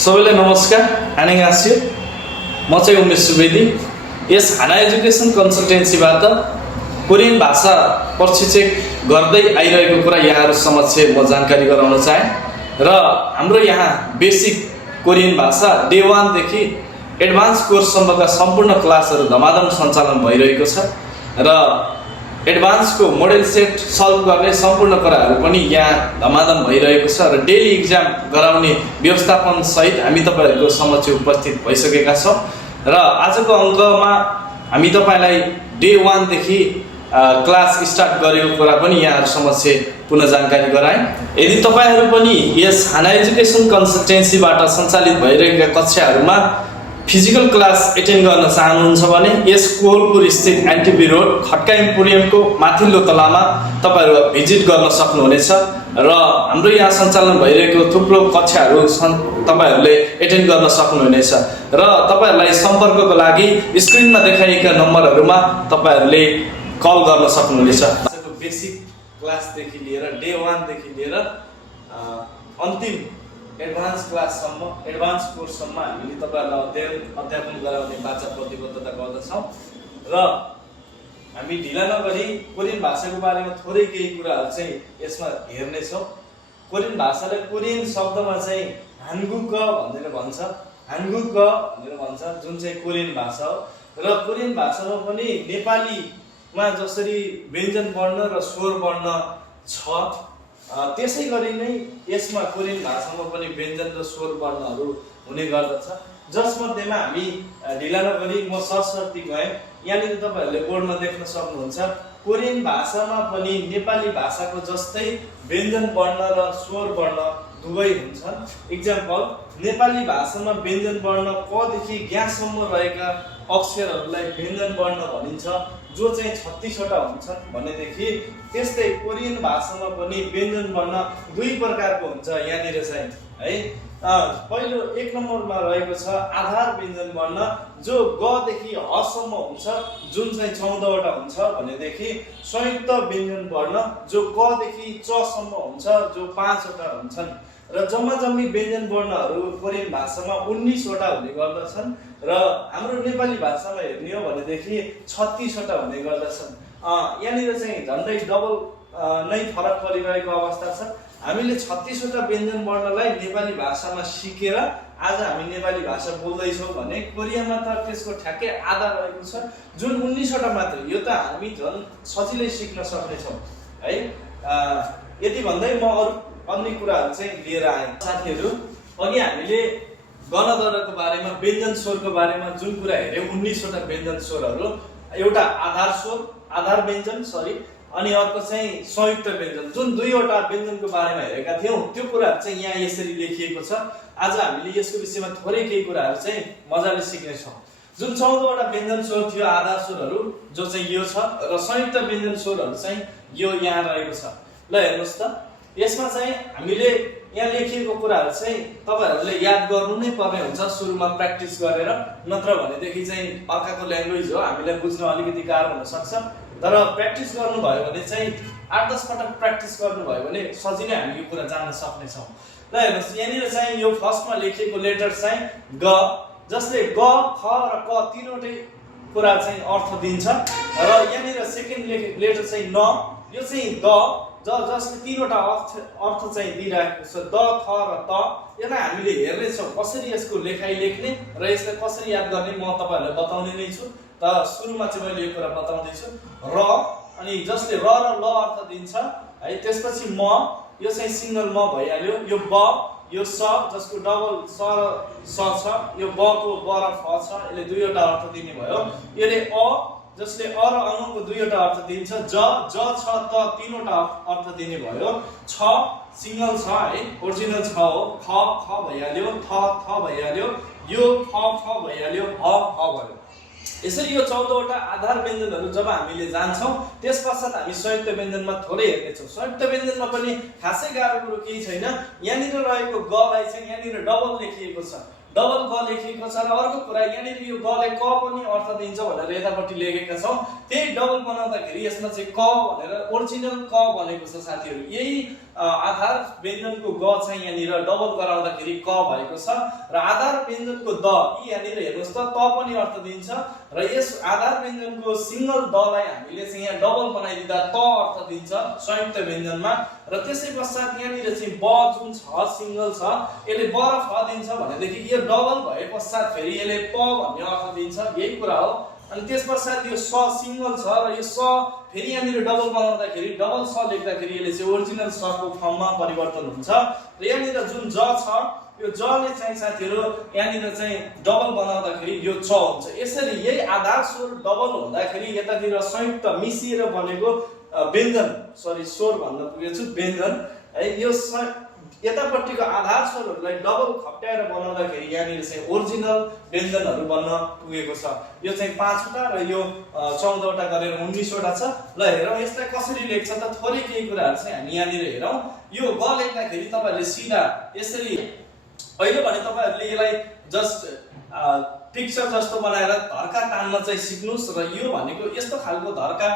सबैलाई नमस्कार। हानेगासियो म चाहिँ उमेश सुवेदी। यस हाना एजुकेसन कन्सल्टेन्सीबाट कोरियन भाषा प्रशिक्षक गर्दै आइरहेको कुरा यहाँहरु समक्ष म जानकारी गराउन चाहे र हाम्रो यहाँ बेसिक कोरियन भाषा डे 1 देखि एडभान्स कोर्स सम्मका सम्पूर्ण क्लासहरु धमाधम सञ्चालन भइरहेको छ र एडभान्स को मोडेल सेट सल्भ गर्ने सम्पूर्ण कुराहरु पनि यहाँ धमाधम भइरहेको छ र डेली एक्जाम गराउने व्यवस्थापन सहित हामी तपाईहरुको समक्ष उपस्थित भइसकेका छौं र आजको अङ्कमा हामी तपाईलाई डे 1 देखि क्लास स्टार्ट गरेको कुरा पनि यहाँहरु समक्ष पुनः जानकारी गराए। यदि तपाईहरु पनि यस हाना एजुकेसन कन्सल्टेन्सीबाट सञ्चालित भइरहेका कक्षाहरुमा फिजिकल क्लास एटेन्ड गर्न चाहनुहुन्छ भने यस कोलपुर स्थित एनटीपी रोड खट्का एम्पोरियमको माथिल्लो तलामा तपाईहरु भिजिट गर्न सक्नुहुनेछ र हाम्रो यहाँ सञ्चालन भइरहेको थुप्रो कक्षाहरु तपाईहरुले एटेन्ड गर्न सक्नुहुनेछ र तपाईहरुलाई सम्पर्कको लागि स्क्रिनमा देखाइएका नम्बरहरुमा तपाईहरुले कल गर्न सक्नुहुनेछ। बेसिक क्लास देखि लिएर डे 1 देखि लिएर अन्तिम एडभान्स क्लास सम्म एडभान्स कोर्स सम्म हामीले तपाईहरुलाई अध्यापन गराउने बाचा प्रतिबद्धता गर्दछौं र हामी ढिला नगरी कोरियन भाषाको बारेमा थोरै केही कुराहरु चाहिँ यसमा हेर्ने छौं। कोरियन भाषालाई कोरियन शब्दमा चाहिँ हानगुक भनेर भन्छ, हानगुक भनेर भन्छ, जुन चाहिँ कोरियन भाषा हो र कोरियन भाषामा पनि नेपालीमा जसरी व्यञ्जन वर्ण र स्वर वर्ण छ त्यसै गरी नै यसमा कोरियन भाषामा पनि व्यञ्जन र स्वर वर्णहरु हुने गर्दछ। जसमध्येमा हामी ढिला नगरी म सरसर्ती गए। यहाँनिर तपाईहरुले बोर्डमा देख्न सक्नुहुन्छ कोरियन भाषामा पनि नेपाली भाषाको जस्तै व्यञ्जन वर्ण र स्वर वर्ण दुवै हुन्छन्। एक्जाम्पल, नेपाली भाषामा व्यञ्जन वर्ण क देखि ज्ञ सम्म रहेका अक्षरहरूलाई व्यञ्जन वर्ण भनिन्छ, जो चाहिँ 36 वटा हुन्छन् भनेदेखि त्यस्तै कोरियन भाषामा पनि व्यञ्जन वर्ण दुई प्रकारको हुन्छ। यहाँनिर चाहिँ है पहिलो 1 नम्बरमा रहेको छ आधार व्यञ्जन वर्ण, जो ग देखि ह सम्म हुन्छ, जुन चाहिँ 14 वटा हुन्छ भनेदेखि संयुक्त व्यञ्जन वर्ण जो क देखि च सम्म हुन्छ, जो 5 वटा हुन्छन् र जम्मी व्यञ्जन वर्णहरु कोरियन भाषामा 19 वटा हुने गर्दछन् र हाम्रो नेपाली भाषामा हेर्ने हो भनेदेखि 36 वटा हुने गर्दछन्। यहाँनिर चाहिँ झन्डै डबल नै फरक परिरहेको अवस्था छ। हामीले 36 वटा व्यञ्जन वर्णलाई नेपाली भाषामा सिकेर आज हामी नेपाली भाषा बोल्दै छौं भने कोरियामा त त्यसको ठ्याक्कै आधा रहेको छ, जुन 19 वटा मात्र। यो त हामी झन् सजिलै सिक्न सक्ने छौं है। यति भन्दै म अरु अन्य कुराहरु चाहिँ लिएर आए। साथीहरु, अघि हामीले गणदरको बारेमा व्यञ्जन स्वरको बारेमा जुन कुरा हेर्यौ 19 वटा व्यञ्जन स्वरहरु, एउटा आधार स्वर आधार व्यञ्जन अनि अर्को चाहिँ संयुक्त व्यञ्जन, जुन दुई वटा व्यञ्जनको बारेमा हेरेका थियौ। त्यो कुराहरु चाहिँ यहाँ यसरी लेखिएको छ। आज हामीले यसको विषयमा थोरै केही कुराहरु चाहिँ मजाले सिक्ने छौं। जुन 14 वटा व्यञ्जन स्वर थियो आधार स्वरहरु, जो चाहिँ यो छ, र संयुक्त व्यञ्जन स्वरहरु चाहिँ यो यहाँ रहेको छ। ल हेर्नुस् त, यसमा चाहिँ हामीले यहाँ लेखिएको कुराहरु चाहिँ तपाईहरुले याद गर्नु नै पर्ने हुन्छ सुरुमा प्र्याक्टिस गरेर, नत्र भनेदेखि चाहिँ अर्काको ल्याङ्ग्वेज हो, हामीलाई बुझ्न अलिकति गाह्रो हुन सक्छ। तर प्र्याक्टिस गर्नु भयो भने चाहिँ 8-10 पटक प्र्याक्टिस गर्नु भयो भने सजिलै हामी यो कुरा जान्न सक्ने छौं। ल हेर्नुस्, यहाँनिर चाहिँ यो फर्स्टमा लेखिएको लेटर चाहिँ ग, जसले ग, ख र क तीनवटै कुरा चाहिँ अर्थ दिन्छ र यहाँनिर सेकेन्ड लेटर चाहिँ न, यो चाहिँ द, जसले तीनवटा अर्थ चाहिँ दिइरहेको छ, द, थ र त। यसलाई हामीले हेर्ने छौं कसरी यसको लेखाइ लेख्ने र यसलाई कसरी याद गर्ने म तपाईहरुलाई बताउने नै छु। त सुरुमा चाहिँ मैले यो कुरा बताउँदै छु। र, अनि जसले र र ल अर्थ दिन्छ है। त्यसपछि म, यो चाहिँ सिंगल म भइहाल्यो। यो ब, यो स, जसको डबल स र स छ, यो ब को ब र फ छ, यसले दुईवटा अर्थ दिने भयो। यसले अ, जसले अ र अ को दुईवटा अर्थ दिन्छ। ज, ज छ त तीनवटा अर्थ दिने भयो। छ सिंगल छ है, ओरिजिनल छ हो। ख, ख भइहाल्यो। थ, थ भइहाल्यो। यो फ, फ भइहाल्यो। ह, ह भयो। यसरी यो 14 वटा आधार व्यञ्जनहरु जब हामीले जान्छौं, त्यसपश्चात हामी संयुक्त व्यञ्जनमा थोरै हेर्ने छौं। संयुक्त व्यञ्जनमा पनि खासै गाह्रो कुरो केही छैन। यहाँनिर रहेको ग लाई चाहिँ यहाँनिर डबल लेखिएको छ, डबल ग लेखिएको छ। र अर्को कुरा, यहाँनिर यो ग ले क पनि अर्थ दिन्छ भनेर यतापट्टि लेखेका छौं। त्यही डबल बनाउँदाखेरि यसमा चाहिँ क भनेर ओरिजिनल क भनेको छ साथीहरु। यही आधार व्यञ्जनको ग चाहिँ यहाँनिर डबल गराउँदाखेरि क भएको छ र आधार व्यञ्जनको द यहाँनिर हेर्नुहोस् त पनि अर्थ दिन्छ र यस आधार व्यञ्जनको सिंगल दलाई हामीले चाहिँ यहाँ डबल बनाइदिँदा त अर्थ दिन्छ संयुक्त व्यञ्जनमा र त्यसै पश्चात यहाँनिर चाहिँ ब जुन छ सिंगल छ यसले ब र फ दिन्छ भनेदेखि यो डबल भए पश्चात फेरि यसले प भन्ने अर्थ दिन्छ यही कुरा हो अनि त्यस पश्चात यो स सिंगल छ र यो स फेरि यहाँनिर डबल बनाउँदाखेरि डबल स लेख्दाखेरि यसले चाहिँ ओरिजिनल स को फर्ममा परिवर्तन हुन्छ र यहाँनिर जुन ज छ यो जले चाहिँ साथीहरु यहाँनिर चाहिँ डबल बनाउँदाखेरि यो च हुन्छ यसरी यही आधार स्वर डबल हुँदाखेरि यतातिर संयुक्त मिसिएर बनेको व्यञ्जन स्वर भन्न पुगेछु व्यञ्जन है यो यतापट्टिको आधार स्वरहरूलाई डबल खप्ट्याएर बनाउँदाखेरि यहाँनिर चाहिँ ओरिजिनल व्यञ्जनहरू बन्न पुगेको छ यो चाहिँ 5 वटा र यो 14 वटा गरेर 19 वटा छ ल हेरौँ यसलाई कसरी लेख्छ त थोरै केही कुराहरू चाहिँ हामी यहाँनिर हेरौँ यो ग लेख्दाखेरि तपाईहरुले सिधा यसरी अहिले भने तपाईहरुले यसलाई जस्ट पिक्चर जस्तो बनाएर धर्का तान्न चाहिँ सिक्नुस् र यो भनेको यस्तो खालको धर्का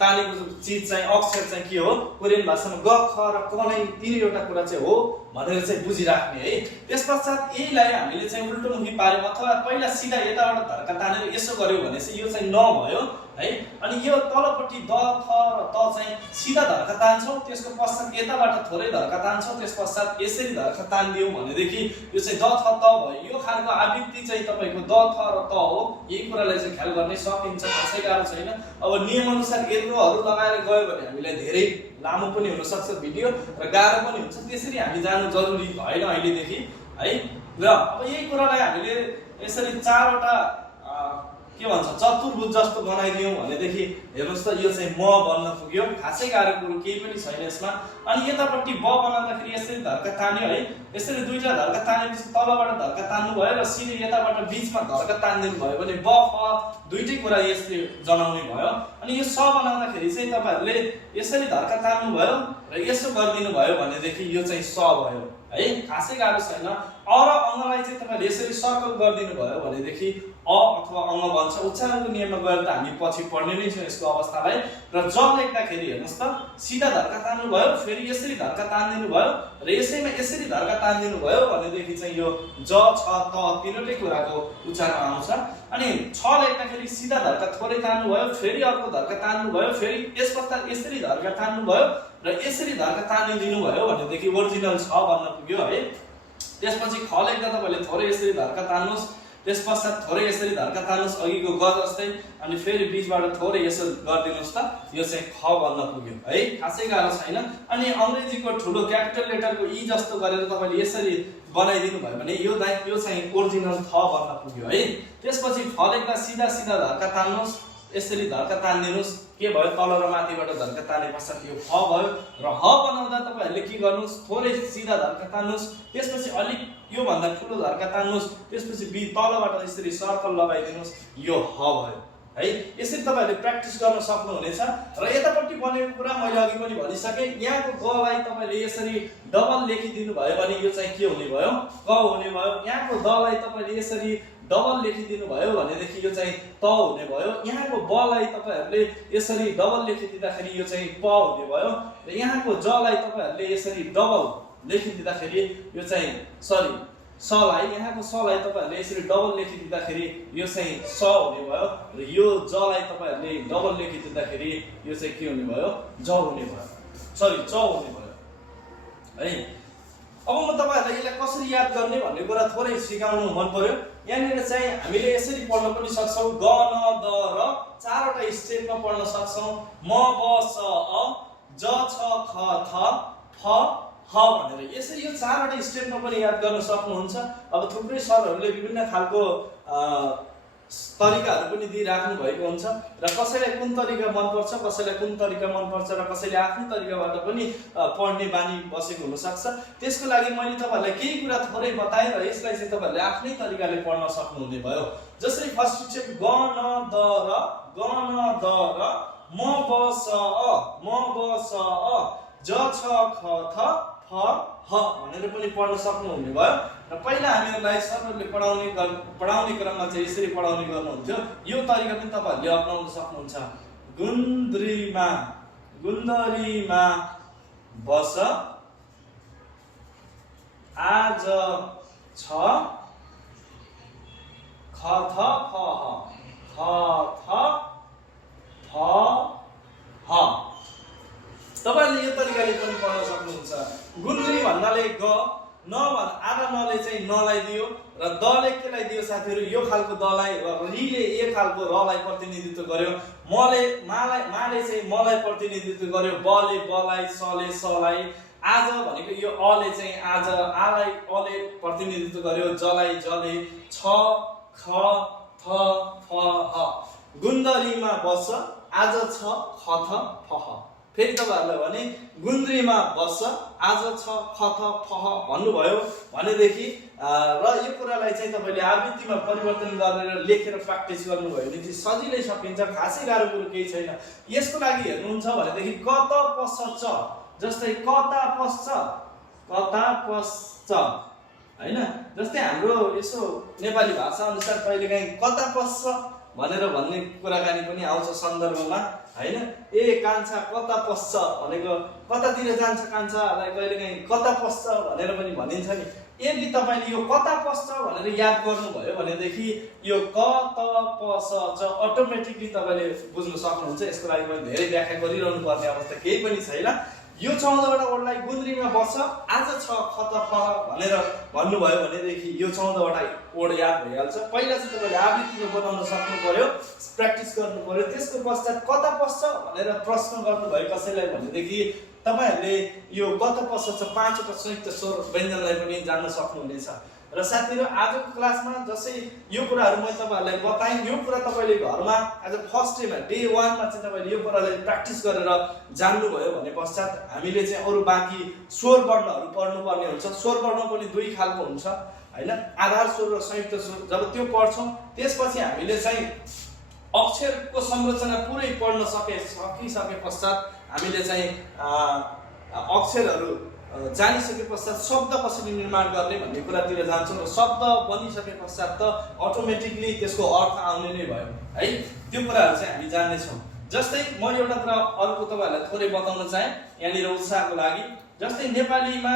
तानेको चीज चाहिँ अक्षर चाहिँ के हो कोरियन भाषामा ग ख र क नै तीनवटा कुरा चाहिँ हो भनेर चाहिँ बुझिराख्ने है त्यसपश्चात यहीलाई हामीले चाहिँ उल्टोमुखी पार्यौं अथवा पहिला सिधा यताबाट धर्का तानेर यसो गर्यो भने चाहिँ यो चाहिँ न भयो है अनि यो तलपट्टि द थ र त चाहिँ सिधा धर्का तान्छौं त्यसको पश्चात यताबाट थोरै धर्का तान्छौं त्यसपश्चात यसरी धर्का तान्दियौ भनेदेखि यो चाहिँ द थ त भयो यो खालको आवृत्ति चाहिँ तपाईको द थ र त हो यही कुरालाई चाहिँ ख्याल गर्ने सकिन्छ कसै गाह्रो छैन अब नियम अनुसार एरोहरू लगाएर गयो भने हामीलाई धेरै लामो पनि हुन सक्छ भिडियो र गाह्रो पनि हुन्छ त्यसरी हामी जानु जरुरी भएन अहिलेदेखि है र अब यही कुरालाई हामीले यसरी 4 वटा के भन्छ चतुर्भुज जस्तो बनाइदियौ भनेदेखि हेर्नुस् त यो चाहिँ म बन्न पुग्यो खासै गाह्रो कुरो केही पनि छैन यसमा अनि यतापट्टि ब बनाउँदाखेरि यसरी धर्का तान्यो है यसरी दुईटा धर्का तानेपछि तलबाट धर्का तान्नु भयो र सिधै यताबाट बीचमा धर्का तान्दिनु भयो भने ब फ दुईटै कुरा यसले जनाउने भयो अनि यो स बनाउँदाखेरि चाहिँ तपाईहरुले यसरी धर्का तान्नु भयो र यसो गर्दिनु भयो भनेदेखि यो चाहिँ स भयो है खासै गाह्रो छैन अ र अङलाई चाहिँ तपाईले यसरी सर्कल गर्दिनु भयो भनेदेखि अ अथवा अङ बन्छ उच्चारणको नियममा गएर त हामी पछि पढ्ने नै छौं यसको अवस्थालाई र ज लेख्दाखेरि हेर्नुस् त सिधा धर्का तान्नु भयो फेरि यसरी धर्का तान्दिनु भयो र यसैमा यसरी धर्का तान्दिनु भयो भनेदेखि चाहिँ यो ज छ त तीनटै कुराको उच्चारण आउँछ अनि छ लेख्दाखेरि सिधा धर्का थोरै तान्नु भयो फेरि अर्को धर्का तान्नु भयो फेरि यसपश्चात यसरी धर्का तान्नु भयो र यसरी धर्का तानिदिनु भयो भनेदेखि ओरिजिनल छ भन्न पुग्यो है त्यसपछि ख लेख्दा तपाईले थोरै यसरी धर्का तान्नुस् त्यसपश्चात थोरै यसरी धर्का तान्नुस् अघिको ग जस्तै अनि फेरि बीचबाट थोरै यसो गरिदिनुस् त यो चाहिँ ख भन्न पुग्यो है खासै गाह्रो छैन अनि अंग्रेजीको ठुलो क्यापिटल लेटरको ई जस्तो गरेर तपाईले यसरी बनाइदिनु भयो भने यो चाहिँ ओरिजिनल थ भन्न पुग्यो है त्यसपछि फ लेख्दा सिधा सिधा धर्का तान्नुस् यसरी धर्का तान्दिनुस् के भयो तल र माथिबाट धर्का ताने पश्चात यो फ भयो र ह बनाउँदा तपाईहरुले के गर्नुस् थोरै सिधा धर्का तान्नुस् त्यसपछि अलिक यो भन्दा ठुलो धर्का तान्नुस् त्यसपछि बी तलबाट यसरी सर्कल लगाइदिनुस् यो ह भयो है यसरी तपाईहरुले प्र्याक्टिस गर्न सक्नुहुनेछ र यतापट्टि बनेको कुरा मैले अघि पनि भनिसके यहाँको ग लाई तपाईले यसरी डबल लेखिदिनु भयो भने यो चाहिँ के हुने भयो क हुने भयो यहाँको द लाई तपाईले यसरी डबल लेखिदिनु भयो भनेदेखि यो चाहिँ त हुने भयो यहाँको ब लाई तपाईहरुले यसरी डबल लेखिदिँदाखेरि यो चाहिँ प हुने भयो र यहाँको ज लाई तपाईहरुले यसरी डबल लेखिदिँदाखेरि यो चाहिँ सरी स लाई यहाँको स लाई तपाईहरुले यसरी डबल लेखिदिँदाखेरि यो चाहिँ स हुने भयो र यो ज लाई तपाईहरुले डबल लेखिदिँदाखेरि यो चाहिँ के हुने भयो ज हुने भयो सरी च हुने भयो है अब म तपाईहरुलाई यसलाई कसरी याद गर्ने भन्ने कुरा थोरै सिकाउनु मन पर्यो यहाँनिर चाहिँ हामीले यसरी पढ्न पनि सक्छौं ग न द र 4 वटा स्टेपमा पढ्न सक्छौं म ब स अ ज छ ख थ फ ह भनेर यसरी यो 4 वटा स्टेपमा पनि याद गर्न सक्नुहुन्छ अब थुप्रै सरहरूले विभिन्न खालको तरिकाहरु पनि दिइराख्नु भएको हुन्छ र कसैलाई कुन तरिका मन पर्छ कसैलाई कुन तरिका मन पर्छ र कसैले आफ्नै तरिकाबाट पनि पढ्ने बानी बसेको हुन सक्छ त्यसको लागि मैले तपाईहरुलाई केही कुरा थोरै बताए र यसलाई चाहिँ तपाईहरुले आफ्नै तरिकाले पढ्न सक्नुहुने भयो जसरी फर्स्ट स्टेप ग न द र म ब स अ ज छ ख थ फ ह भनेर पनि पढ्न सक्नुहुने भयो र पहिला हामीहरुलाई सरहरूले पढाउने क्रममा चाहिँ यसरी पढाउने गर्नुहुन्थ्यो यो तरिका पनि तपाईहरुले अपनाउन सक्नुहुन्छ गुन्द्रीमा बस आज छ ख थ फ ह ख थ फ ह। तपाईले यो तरिकाले पनि पढ्न सक्नुहुन्छ। गुन्द्री भन्नाले ग, न आधा नले चाहिँ नलाई दियो र दले केलाई दियो साथीहरु, यो खालको दलाई र रीले एक खालको रलाई प्रतिनिधित्व गर्यो, माले चाहिँ मलाई प्रतिनिधित्व गर्यो, बले बलाई, सले सलाई, आज भनेको यो अले चाहिँ आज, आलाई अले प्रतिनिधित्व गर्यो, जलाई जले, छ ख थ फ ह। गुन्दरीमा बस्छ, आज छ ख थ फ ह। फेरि तपाईहरुलाई भने गुन्द्रीमा बस्छ, आज छ ख थ फ ह भन्नुभयो भनेदेखि र यो कुरालाई चाहिँ तपाईले आवृत्तिमा परिवर्तन गरेर लेखेर प्र्याक्टिस गर्नुभयो भने चाहिँ सजिलै सकिन्छ, खासै गाह्रो कुरो केही छैन। यसको लागि हेर्नुहुन्छ भनेदेखि कता पस्छ च, जस्तै कता पस्छ, कता पस्छ हैन। जस्तै हाम्रो यसो नेपाली भाषा अनुसार कहिलेकाहीँ कता पस्छ भनेर भन्ने कुराकानी पनि आउँछ सन्दर्भमा हैन। ए कान्छा कता पस्छ भनेको कतातिर जान्छ कान्छालाई कहिलेकाहीँ कता पस्छ भनेर पनि भनिन्छ नि। यदि तपाईले यो कता पस्छ भनेर याद गर्नुभयो भनेदेखि यो क त प स च अटोमेटिकली तपाईले बुझ्न सक्नुहुन्छ। यसको लागि मैले धेरै व्याख्या गरिरहनु पर्ने अवस्था केही पनि छैन। यो 14 वटा वर्डलाई गुन्द्रीमा बस्छ, आज छ ख त फ भनेर भन्नुभयो भनेदेखि यो 14 वटा वर्ड याद भइहाल्छ। पहिला चाहिँ तपाईले आवृत्तिमा बनाउन सक्नु पर्यो, प्र्याक्टिस गर्नु पर्यो। त्यसको पश्चात कता पस्छ भनेर प्रश्न गर्नुभयो कसैलाई भनेदेखि तपाईहरुले यो कता पस्छ छ 5 वटा संयुक्त स्वर व्यञ्जनलाई पनि जान्न सक्नुहुनेछ। र साथीहरु आजको क्लासमा जसै यो कुराहरु मैले तपाईहरुलाई बताएँ, यो कुरा तपाईले घरमा आज फर्स्ट डेमा डे 1 मा चाहिँ तपाईले यो कुरालाई प्र्याक्टिस गरेर जान्नुभयो भने पश्चात हामीले चाहिँ अरु बाँकी स्वर वर्णहरु पढ्नु पर्ने हुन्छ। स्वर वर्ण पनि दुई खालको हुन्छ हैन, आधार स्वर र संयुक्त स्वर। जब त्यो पढ्छौं त्यसपछि हामीले चाहिँ अक्षरको संरचना पुरै पढ्न सकिसके पश्चात हामीले चाहिँ अक्षरहरु जानिसके पश्चात शब्द कसरी निर्माण गर्ने भन्ने कुरातिर जान्छौं र शब्द बनिसके पश्चात त अटोमेटिकली त्यसको अर्थ आउने नै भयो है। त्यो कुराहरु चाहिँ हामी जान्ने छौं। जस्तै म एउटा कुरा अर्को तपाईहरुलाई थोरै बताउन चाहे यहाँनिर उत्साहको लागि। जस्तै नेपालीमा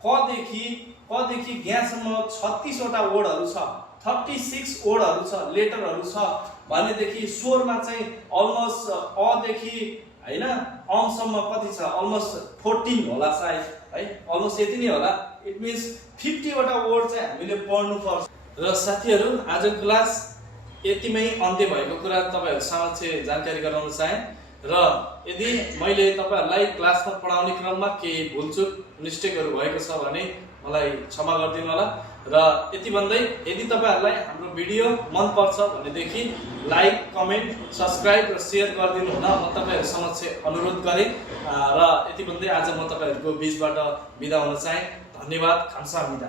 क देखि ज्ञसम्म 36 वटा वर्डहरु छ, 36 वर्डहरु छ, लेटरहरु छ भनेदेखि स्वरमा चाहिँ अलमोस्ट अ देखि हैन अमसम्म कति छ, अलमोस्ट 14 होला सायद है, अलमोस्ट यति नै होला। इट मिन्स 50 वटा वर्ड चाहिँ हामीले पढ्नु पर्छ। र साथीहरु आजको क्लास यतिमै अन्त्य भएको कुरा तपाईहरु समक्ष जानकारी गराउन चाहे। र यदि मैले तपाईहरुलाई क्लासमा पढाउने क्रममा केही भुलचुक मिस्टेकहरु भएको छ भने मलाई क्षमा गरिदिनु होला। र यति भन्दै यदि तपाईहरुलाई हाम्रो भिडियो मन पर्छ भनेदेखि लाइक, कमेन्ट, सब्स्क्राइब र शेयर गरिदिनु हुन म तपाईहरु समक्ष अनुरोध गरे। र यति भन्दै आज म तपाईहरुको बीचबाट बिदा हुन चाहे। धन्यवाद, खामसामनिदा।